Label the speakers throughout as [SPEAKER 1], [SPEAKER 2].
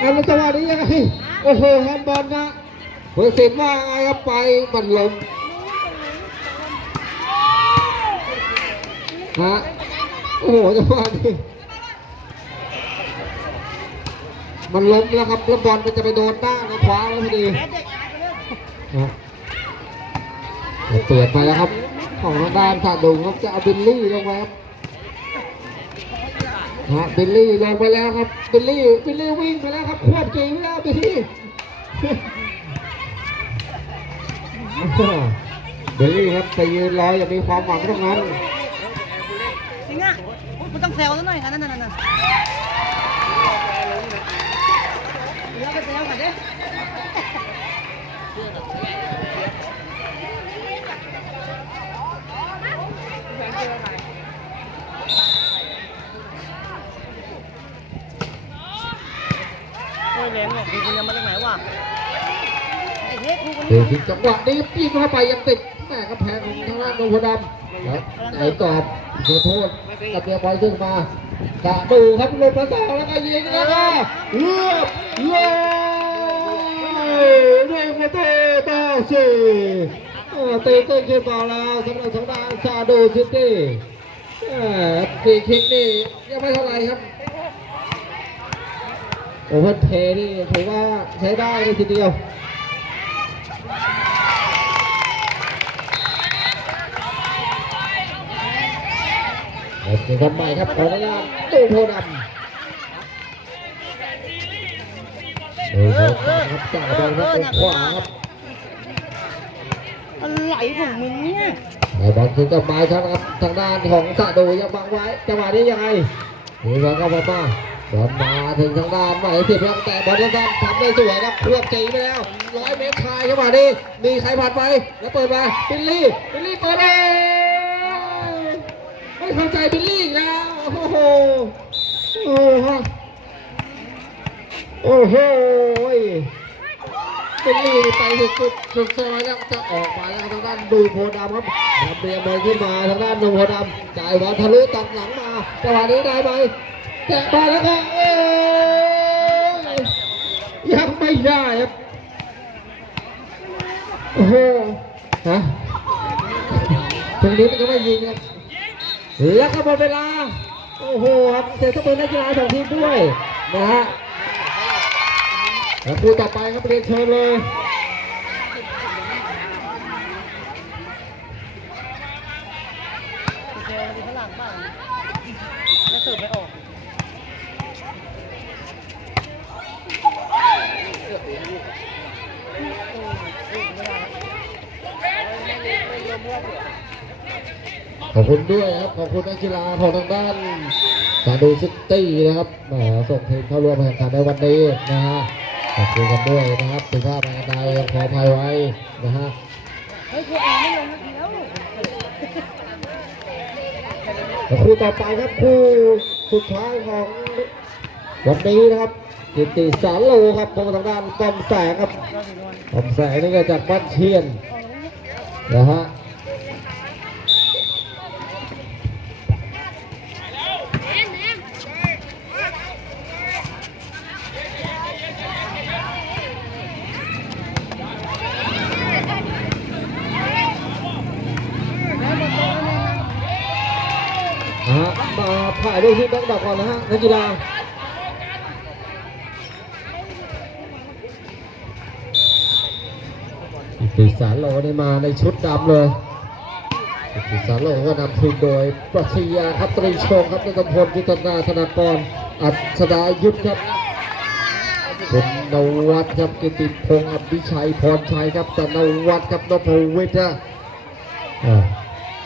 [SPEAKER 1] เอาแล้วจังหวะนี้ยังไงโอ้โหแฮนด์บอลนะเปิดสินว่าไงครับไปมันลงฮะโอ้โหจังหวะนี้มันล้มแล้วครับแล้วบอลมันจะไปโดนหน้านะขวาแล้วพอดีนะเปลี่ยนไปแล้วครับ ของด้านขาดุงครับจะเอาบิลลี่ลงมาครับ ฮะบิลลี่ลงไปแล้วครับบิลลี่บิลลี่วิ่งไปแล้วครับควบเก่งไปแล้วบิลลี่บิลลี่ครับไปยืนรออย่ามีความหวังทั้งนั้น
[SPEAKER 2] จริงอะมันต้องแซวซะหน่อยค่ะนั่นนั่นนั่นเดี๋ยวไปแซวก่อนเด้ โอ้ยแรงบอกมีคน จั
[SPEAKER 1] งหวะนี้ปีนเข้าไปยังติดแม่กระแพงของทางด้านนพดำครับไหนตอบขอโทษกับเบียร์บอลขึ้นมาตะดูครับลงมาสองแล้วก็ยิงแล้วก็เลือกเลยเรียกมเตต่อสิเออเตะเตะขึ้นต่อแล้วสำหรับทางด้านซาโดซิตี้ตีคิกนี่ยังไม่เท่าไหร่ครับ โอเวอร์เทนี่ถือว่าใช้ได้เลยทีเดียวเป็นคนใหม่ครับขออนุญาตตู้โพดำดูโพดำครับจ่ายบอลครับขวาครับ
[SPEAKER 2] อะไรของมึงเนี่ย
[SPEAKER 1] ต่บอลถึงกับไม้ครับทางด้านของสะดูยังบังไว้จังหวะนี้ยังไงนี่บอลเข้ามาบ้าบ อลมาถึงทางด้านใหม่สิบยังแต่บอลด้านทำได้สวยครับควบจีไปแล้วร้อยเมตรชายจังหวะนี้มีใครผ่านไปแล้วเปิดมาบิลลี่บิลลี่เปิดเองไม่เข้าใจบิลลี่อีกแล้วโอ้โหโอ้โหโอ้โหเป็นลีไปสุดสุดสุดซอยแล้วจะออกมาแล้วทางด้านดูโพดำครับรับเรียบอลขึ้นมาทางด้านดูโพดำจ่ายบอลทะลุตัดหลังมาจังหวะนี้ได้ไหม ตะบอลแล้วก็เอ้ยยังไม่ได้ครับโอ้โหฮะตรงนี้มันก็ไม่ยิงครับแล้วก็หมดเวลา โอ้โหครับเสียสมือนักกีฬาสองทีมด้วยนะฮะแล้วคู่ต่อไปครับเรียนเชิญเลย
[SPEAKER 2] เจอที่ข้างหลังบ้างแล้วสืบไม่ออก
[SPEAKER 1] ขอบ คุณด้วยครับ ขอบคุณนักกีฬาของทางด้านสาดูซิตี้นะครับแหมส่งทีมเข้าร่วมแข่งขันในวันนี้นะฮะขอบคุณกันด้วยนะครับสุภาพมาใดขออภัยไว้นะฮะ
[SPEAKER 2] เฮ้ยครูอ่านไม่ลงนาทีแล้ว
[SPEAKER 1] แล้วคู่ต่อไปครับคู่สุดท้ายของวันนี้นะครับกิตติสารโลครับของทางด้านป้อมแสงครับ
[SPEAKER 2] เราถึงวัน
[SPEAKER 1] ป้อมแสงนี่ก็จากบ้านเชียน
[SPEAKER 2] ออกแล้วเนี่ย
[SPEAKER 1] นะฮะ
[SPEAKER 2] แล้วหมดตัวแล้วเนี่ยนะ
[SPEAKER 1] นะฮะมา ถ่ายรูปที่แบงค์ดอกก่อนนะฮะนักกีฬาอิติสารโลนี่มาในชุดดำเลยอิติสารโลก็นำทีมโดยปรัชญาครับตรีชงครับนัทพลยุทธนาธนากรอัศดายุทธครับคุณนวัดครับกิติพงศ์อภิชัยพรชัยครับแต่นวัดครับนพวิทย์นะอ่า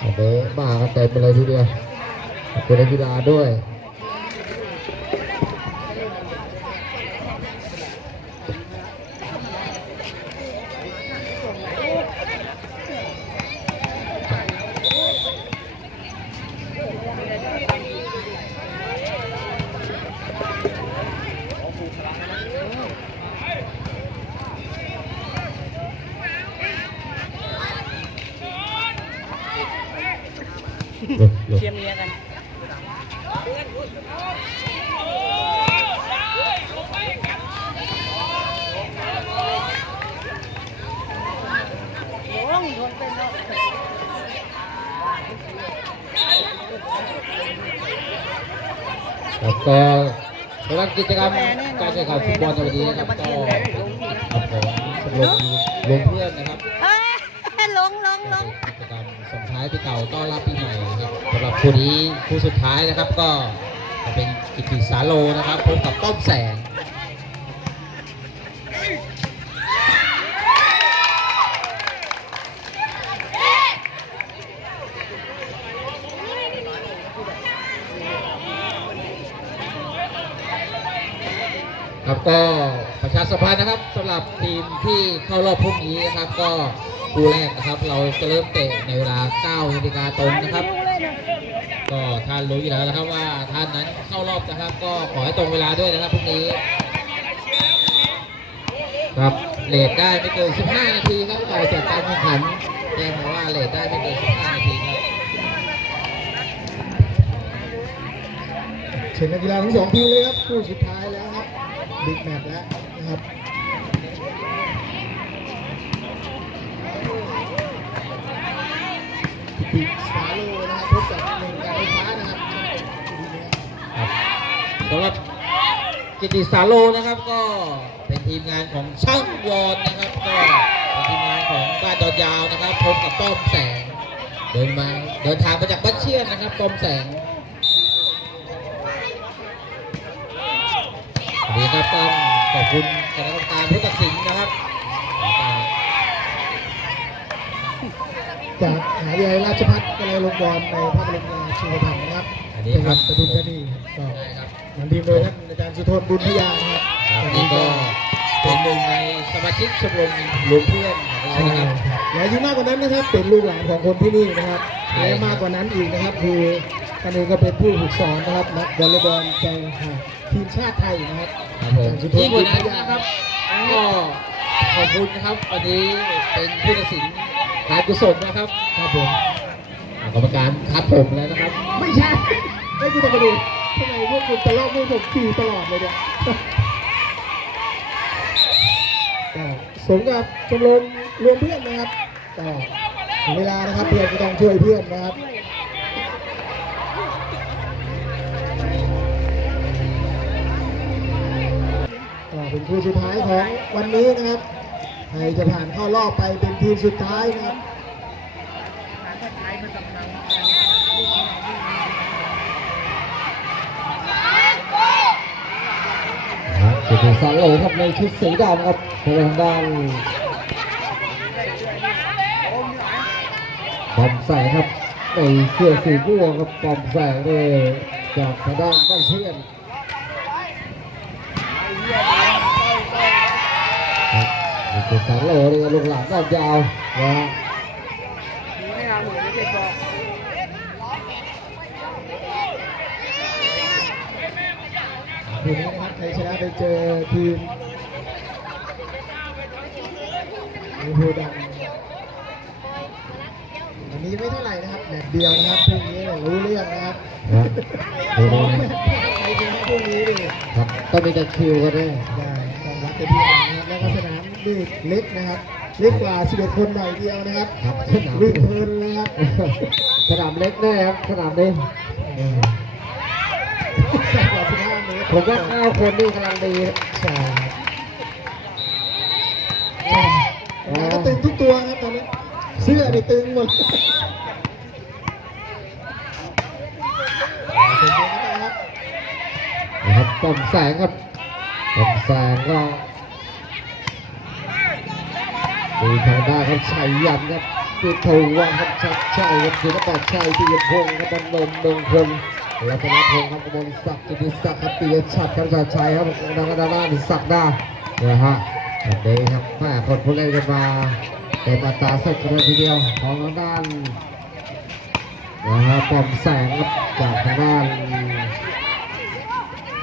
[SPEAKER 1] อันนี้มากันเต็มไปเลยทีเดียว คุณนักกีฬาด้วย
[SPEAKER 2] ครับก็
[SPEAKER 1] รับกิจกรรมการแข่งขันฟุตบอลในวันนี้นะครับก็ครับผมลงลงเพื่อนนะครับ
[SPEAKER 2] ลงลงลง
[SPEAKER 1] กิจกรรมส่งท้ายปีเก่าต้อนรับปีใหม่ครับสำหรับคู่นี้คู่สุดท้ายนะครับก็จะเป็นกิติสาโลนะครับพบกับต้อมแสง ครับก็ประชาสัมพันธ์นะครับสำหรับทีมที่เข้ารอบพรุ่งนี้นะครับ ก็คู่แรกนะครับ เราจะเริ่มเตะในเวลา9นาฬิกาตรงนะครับ ก็ท่านรู้อยู่แล้วนะครับว่าท่านนั้นเข้ารอบนะครับ ก็ขอให้ตรงเวลาด้วยนะครับพรุ่งนี้ ครับเลทได้ไม่เกิน 15 นาทีครับก่อจากการแข่งขันแจ้งมาว่าเลทได้ไม่เกิน 15 นาทีครับ
[SPEAKER 3] เชิญนักกีฬาทั้งสองทีมเลยครับคู่สุดท้ายแล้ว บิ๊กแมตช์แล้วนะครับพิติสาโลนะครับพบกับหนึ่งการไฟฟ้านะครับ
[SPEAKER 1] ครับสำหรับกิติสาโลนะครับก็เป็นทีมงานของช่างวอนนะครับ ก็เป็นทีมงานของบ้านดอนยาวนะครับ พบกับป้อมแสงเดินมาเดินทางมาจากบ้านเชียนนะครับป้อมแสง วันนี้ก็ต้องขอบคุณคณะกรรมการผู้ตัดสินนะครับ
[SPEAKER 3] จากมหาวิทยาลัยราชภัฏก็เลยลงบอลในพระบรมราชูปถัมภ์นะครับ
[SPEAKER 1] อันนี้
[SPEAKER 3] จังห
[SPEAKER 1] ครั
[SPEAKER 3] วั
[SPEAKER 1] บ
[SPEAKER 3] ดปทุมธานีครับก็
[SPEAKER 1] ได้ครับ
[SPEAKER 3] นำทีมโดยท่านอาจารย์สุทนบุญพยานะครับ
[SPEAKER 1] อันนี้ก็เป็นหนึ่งในสมาชิกชมรมรวมเพื่อนของเรา
[SPEAKER 3] ใช่
[SPEAKER 1] นะครับ
[SPEAKER 3] ครับและยิ่งมากกว่านั้นนะครับเป็นลูกหลานของคนที่นี่นะครับ
[SPEAKER 1] ใช่
[SPEAKER 3] และมากกว่านั้นอีกนะครับคือ ท่านเองก็เป็นผู้ฝึกสอนนะครับนักวอลเลย์บอลใจทีมชาติไทยนะครับ
[SPEAKER 1] ครับผมยิ่งกว่านั้นนะครับก็ขอบคุณนะครับวันนี้เป็นผู้ตัดสินการกุศลนะครับ
[SPEAKER 3] ครับผม
[SPEAKER 1] กรรมการคัดผมแล้วนะครับ
[SPEAKER 3] ไม่ใช่ไม่คุณจะมาดูทำไมพวกคุณตะลอกพวกผมฟรีตลอดเลยเนี่ยก็สมกับชมรมรวมเพื่อนนะครับก็ถึงเวลานะครับเพื่อนก็ต้องช่วยเพื่อนนะครับ เป็นคู่สุดท้ายของวันนี้นะครับใครจะผ่านเข้ารอบไปเป็นทีมสุดท้ายนะครับ
[SPEAKER 1] สุดที่สาโลครับในชุดสีดำครับทางด้านปอมแสงครับในเสื้อสีม่วงครับปอมแสงเลยจากทางด้านบ้านเชียนครับ สุดที่สาโลนี่ก็ลงหลังด้านยาวนะฮะ
[SPEAKER 3] คืนนี้นะครับใครชนะไปเจอทีมลิเวอร์พูลดังอันนี้ไม่เท่าไหร่นะครับแบบเดียวนะครับพรุ่งนี้เนี่ยรู้เรื่องนะครับ
[SPEAKER 1] นะดู
[SPEAKER 3] ส
[SPEAKER 1] ดู
[SPEAKER 3] อง
[SPEAKER 1] นะ
[SPEAKER 3] แมตช์ใครชนะพรุ่งนี้ดิ
[SPEAKER 1] ครับต้องมีตะคริวกันด้วย
[SPEAKER 3] นามนี่เล็กนะครับ เล็กกว่า11คนหน่อยเดียวนะครับ
[SPEAKER 1] ครับสนาม
[SPEAKER 3] วิ่งเพลินเลยครับ
[SPEAKER 1] สนามเล็กแน่ครับสนามนี้
[SPEAKER 3] แต่กว่า15เมตร
[SPEAKER 1] ผมว่าข้าวคนนี่กำลังดี
[SPEAKER 3] ใช่ครับแล้วก็ตึงทุกตัวครับตอนนี้เสื้อนี่ตึงหมดเป็นยังไงครับ
[SPEAKER 1] นะครับป้อมแสงครับป้อมแสงก็ ดูทางด้านครับชัยยันครับดูทวังครับชัดชัยครับศิลปะชัยปิยพงศ์ครับบรรนมมงคลรัตนพงศ์ครับกมลศักดิ์กิติศักดิ์ครับปิยชัดครับชัดชัยครับทางด้านด้าศักดิ์ได้นะฮะวันนี้ครับแม่คนผู้เล่นกันมาเต็มอัตราสุดเลยทีเดียวของทางด้านนะฮะปอมแสงครับจากทางด้าน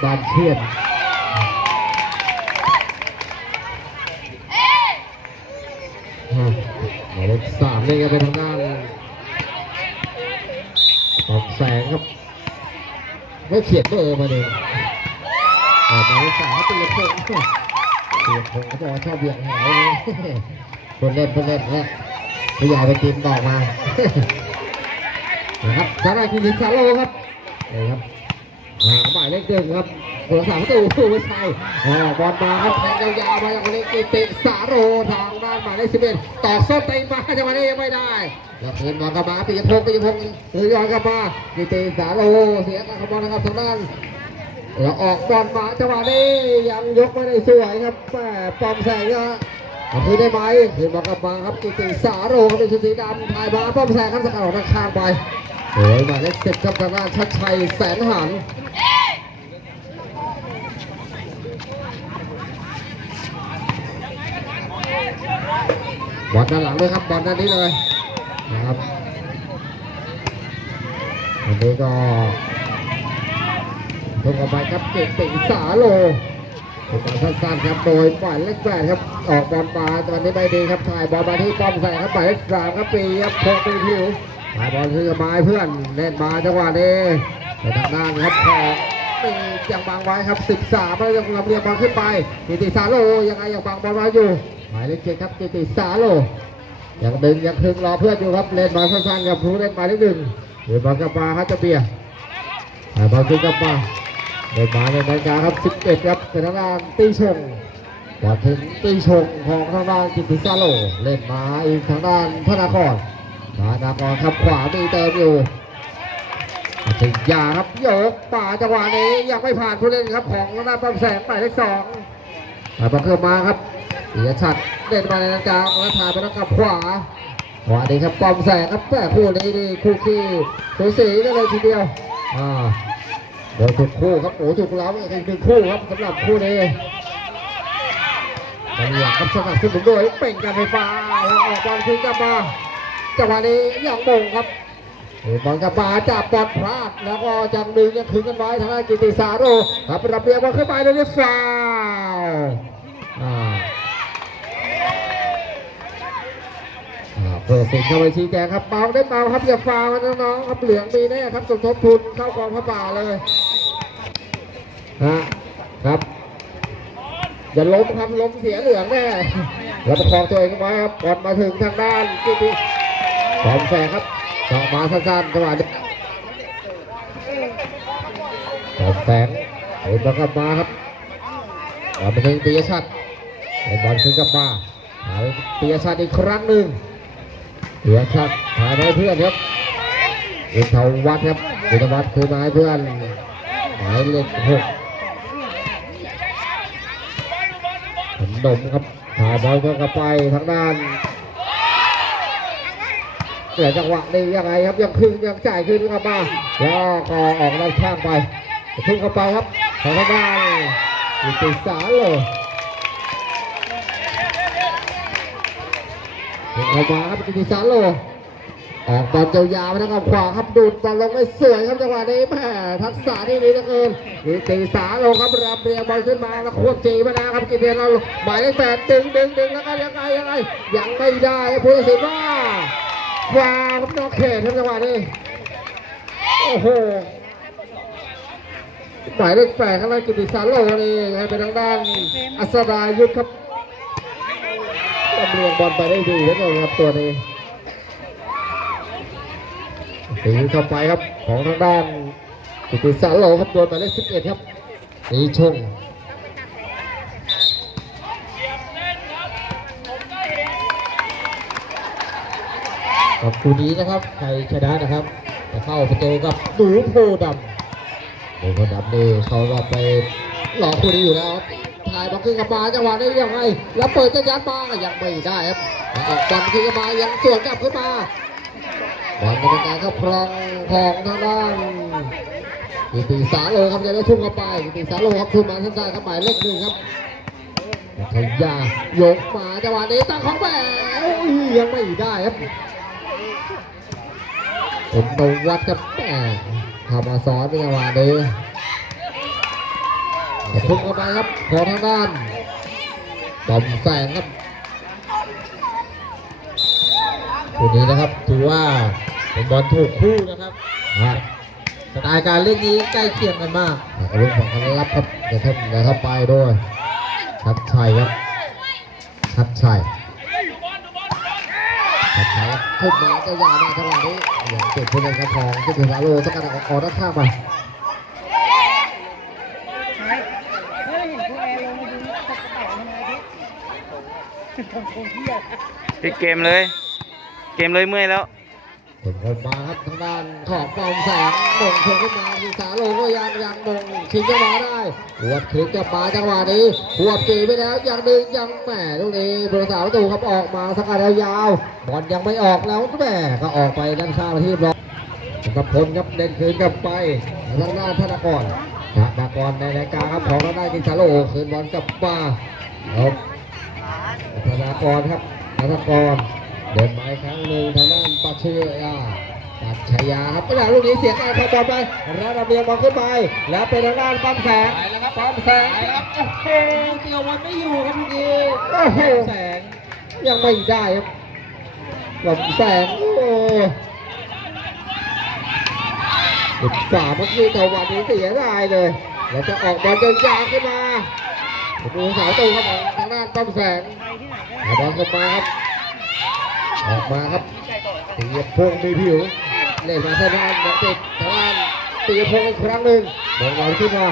[SPEAKER 1] บานเชียนฮะ หมายเลขสามนี่ก็เป็นทางด้านออกแสงครับไม่เขียนเบอร์มาเลยหมายเลขสามเป็นเลขพงเสียพงเขาบอกว่าชอบเบี่ยงหายเลยคนเล่นคนเล่นเนี่ยผู้ใหญ่เป็นทีมบอกมานะครับสาราคินิสาโลครับนี่ครับ หมายเลขหนึ่งครับหัวสามประตูไม่ใช่อ่าบอลมาแทงยาวๆมาจากเลขกิติสาโรทางด้านหมายเลขสิบเอ็ดต่อส้นเตะมาจังหวะนี้ยังไม่ได้แล้วคืนมากลับมาปิยพงศ์ปิยพงศ์หรือยอนกลับมากิติสาโรเสียการขบอลนะครับทางด้านแล้วออกบอลมาจังหวะนี้ยังยกไม่ได้สวยครับแม่ปอมแสงก็ทำคืนได้ไหมคืนมากลับมาครับกิติสาโรครับเป็นชุดสีดำถ่ายมาป้อมแสงครับสกัดออกด้านข้างไป โอ้ยหมายเลขสิบครับทางด้านชัดชัยแสนหันบอลด้านหลังเลยครับบอลด้านนี้เลยนะครับอันนี้ก็ลงออกไปครับเก่งติสาโลถูกบอลสั้นๆครับโดยฝ่ายเล็กแปดครับออกบอลมาตอนนี้ไม่ดีครับถ่ายบอลมาที่ป้อมใส่ครับหมายเลขสามครับปีครับพงปีผิว ถ่ายบอลคือม้เพื่อนเล่นมาจังหวะนี้ไปทางด้านครับของนี่ยังบังไว้ครับ 13แล้วยังลำเลียงบอลขึ้นไปกิติสาโลยังไงยังบังบอลไว้อยู่หมายเลขเจ็ดครับกิติสาโลยังดึงยังคึงรอเพื่อนอยู่ครับเล่นบอลสั้นๆกับผู้เล่นหมายเลขหนึ่งเดี๋ยวบอลกับมาครับจะเบียร์ถ่ายบอลขึ้นกับมาเดินมาในนาฬิกาครับ 11 ครับเป็นทางด้านตีชงมาถึงตีชงของทางด้านกิติซาโลเล่นมาอีกทางด้านธนาคร ธนาครครับขวามีเติมอยู่ถึงยาครับโยกป่าจังหวะนี้ยังไม่ผ่านผู้เล่นครับของทางด้านปั๊มแสงหมายเลขสองถ่ายบอลขึ้นมาครับเสียชัดเล่นมาในนาฬิกาแล้วถ่ายไปทางกับขวาขวาดีครับปอมแสงครับแต่คู่นี้นี่คู่ขี้สูสีกันเลยทีเดียวอ่าโดยถูกคู่ครับโอ้ถูกล้อมอีกหนึ่งคู่ครับสำหรับคู่นี้บอลหลักครับสนับสนุนโดยเป่งการไฟฟ้าแล้วออกบอลคืนกลับมา จังหวะนี้ยังมงครับบอลกลับมาจับบอลพลาด แล้วก็จังดึงยังขึงกันไว้ทางด้านกิติสาโรครับรับเรียงบอลขึ้นไปเลยเรียกฟาวล์อ่าอ่าเพื่อสิ่งเข้าไปชี้แจงครับเมาได้เมาครับอย่าฟาวนะน้องๆครับเหลืองมีแน่ครับสมทบทุนเข้ากองพระป่าเลยฮะครับอย่าล้มครับล้มเสียเหลืองแน่เราประคองตัวเองไว้ครับก่อนมาถึงทางด้านกิติ สองแฝงครับต่อมาสั้นๆจังหวะนี้สองแฝงเห็นบอลกลับมาครับก่อนมาถึงปียชัดเห็นบอลขึ้นกลับมาหาปียชัดอีกครั้งหนึ่งเสียชัดถ่ายไปเพื่อนครับอินทวัฒน์ครับอินทวัฒน์คือมาให้เพื่อนหมายเลขหกขนมครับถ่ายบอลก็กลับไปทางด้าน แต่จังหวะนี้ยังไงครับยังคืนยังจ่ายคืนกลับมาแล้วก็ออกด้านข้างไปทุ่งเข้าไปครับทางด้านอิติสาเลยออกมาครับกิติสาโลออกบอลยาวๆนะครับขวาครับดูดบอลลงได้สวยครับจังหวะนี้แม่ทักษะนี่ดีเหลือเกินกิติสาโลครับรับเรียงบอลขึ้นมาแล้วควบจีมานะครับกิติสารโลหมายเลขแปดดึงดึงดึงแล้วก็ยังไงยังไงยังไม่ได้ผู้ตัดสินว่า ว้าวครับนอกเขตครับจังหวะนี้โอ้โหหมายเลขแปดครับกิติสารโลนี่ให้เป็นทางด้านอัศดายุทธครับลำเลียงบอลไปได้ดีแล้วก็ครับตัวนี้ตีเข้าไปครับของทางด้านกิติสารโลครับโดนหมายเลข11ครับตีชง กับคู่นี้นะครับใครชนะนะครับ จะเข้าประตูกับหนูโพดำหนูโพดำนี่เขาก็ไปหลอกคู่นี้อยู่แล้วถ่ายบอลขึ้นกับมาจังหวะนี้ยังไง แล้วเปิดจะยัดมาก็ยังไม่ได้ครับแล้วออกบอลขึ้นกลับมายังสวนกลับขึ้นมาบอลเป็นการเข้าครองของทางด้านกิติสาโลครับจะได้ทุ่มเข้าไปกิติสาโลครับทุ่มมาสั้นๆครับหมายเลขหนึ่งครับทยายกมาจังหวะนี้ตั้งของแหมโอ้ยยังไม่ได้ครับ เป็นนวัดครับแหมทำมาซ้อนในจังหวะนี้พุ่งเข้าไปครับของทางด้านต่อมแสงครับ
[SPEAKER 4] คู่นี้นะครับถือว่าเป็นบอลถูกคู่นะครับ
[SPEAKER 1] อ่า
[SPEAKER 4] สไตล์การเล่นนี้ใกล้เคียงกันมาก
[SPEAKER 1] อารุณของกันรับครับเดี๋ยวท่านเดี๋ยวเข้าไปด้วยชัดชัยครับชัดชัย ครับครับทุบมายาวมาจังหวะนี้อย่างเก็บผู้เล่นกระทองที่เป็นลาโลต้องการออกคอด้านข้างไป
[SPEAKER 2] ปิดเกมเลย เกมเลยเมื่อยแล้ว
[SPEAKER 1] ถึงคนมาครับทางด้านขอบปอมแสงมงชงขึ้นมาทีสาโลก็ยังยังมงชิงจังหวะได้หวดคืนกลับมาจังหวะนี้หวดจีไปแล้วยังดึงยังแหม่ลูกนี้บริษัทประตูครับออกมาสกัดยาวบอลยังไม่ออกแล้วแหม่ก็ออกไปด้านข้างที่บล็อกกับพลครับเด่นคืนกลับไปทางด้านธนากรธนากรในรายการครับของทางด้านกินสาโลคืนบอลกลับมาครับธนากรครับธนากร เดินมาอีกครั้งหนึ่งทางด้านปัชยาปัชยาครับกระดาษลูกนี้เสียการพอบอลไปแล้วระเบียงบอลขึ้นไป แล้วเป็นทางด้านปั๊มแสงปั๊มแสงครับโอ้โหเกี่ยววันไม่อยู่ครับลูกนี้โอ้โหแสงยังไม่ได้ครับปั๊มแสงโอ้สิบสามเมื่อกี้แต่วันนี้เสียดายเลย แล้วจะออกบอลยาวๆขึ้นมาดูสาวตูครับของทางด้านปั๊มแสงเอาบอลเข้ามาครับ ออกมาครับตีพงมีผิวเล่นมาทางด้านนักเตะทางด้านตีพงอีกครั้งหนึ่งบอลบอลขึ้นมา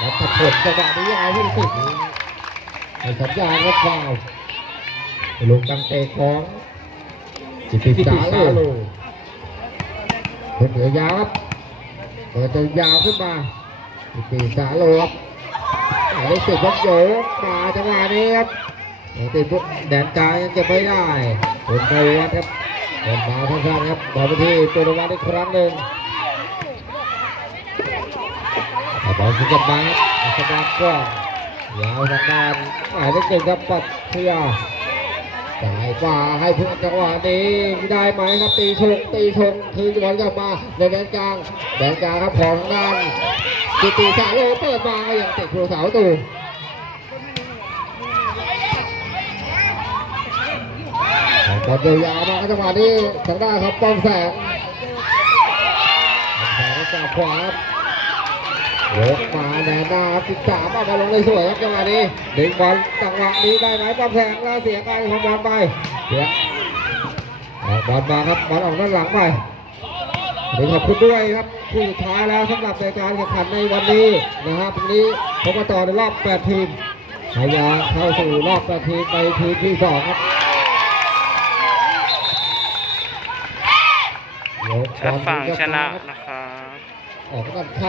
[SPEAKER 1] นัทพลจังหวะนี้ยังไงที่สุดในสัญญาณครับฟาวล์ลูกตั้งเตะของจิตติสาโลคนเหนือยาวครับเปิดตัวยาวขึ้นมาจิตติสาโลครับ ลขสิบครับโยกมาจังหวะนี้ครับติดพวกแดนกลางยังเก็บไม่ได้เป็นไนวัดครับเป็นมาท่านๆครับบอลไปที่ตัววัดอีกครั้งหนึ่งแต่บอลขึ้นกลับมาครับสตาร์ทกล้องยาวทางด้านหมายเลขหนึ่งครับปัดเทียจ่ายฝ่าให้เพื่อนจังหวะนี้ได้ไหมครับตีชงตีชงคืนบอลกลับมาในแดนกลางแดนกลางครับของงด้าน กิติสาโลเปิดมาอย่างเตะครูสาวตูบอลยาวมาจังหวะนี้ทางด้านครับป้องแสงป้งแสงจากขวาครับยกมาแนวหน้าครับสิบสามเอามาลงเลยสวยครับจังหวะนี้ดึงบอลจังหวะนี้ได้ไหมป้องแสงแล้วเสียการของบอลไปเสียบอลมาครับบอลออกด้านหลังไปเดี๋ยวขอบคุณด้วยครับ คู่สุดท้ายแล้วสำหรับในการแข่งขันในวันนี้นะครับวันนี้ผมมาต่อในรอบ 8 ทีมพยายามเข้าสู่รอบ 8 ทีมไปทีมที่ 2 ครับยกบอล
[SPEAKER 2] ชัดฝั่ง
[SPEAKER 1] ขึ้
[SPEAKER 2] ชนะ
[SPEAKER 1] ครับ
[SPEAKER 2] นะครับ
[SPEAKER 1] ออกด้านข้าง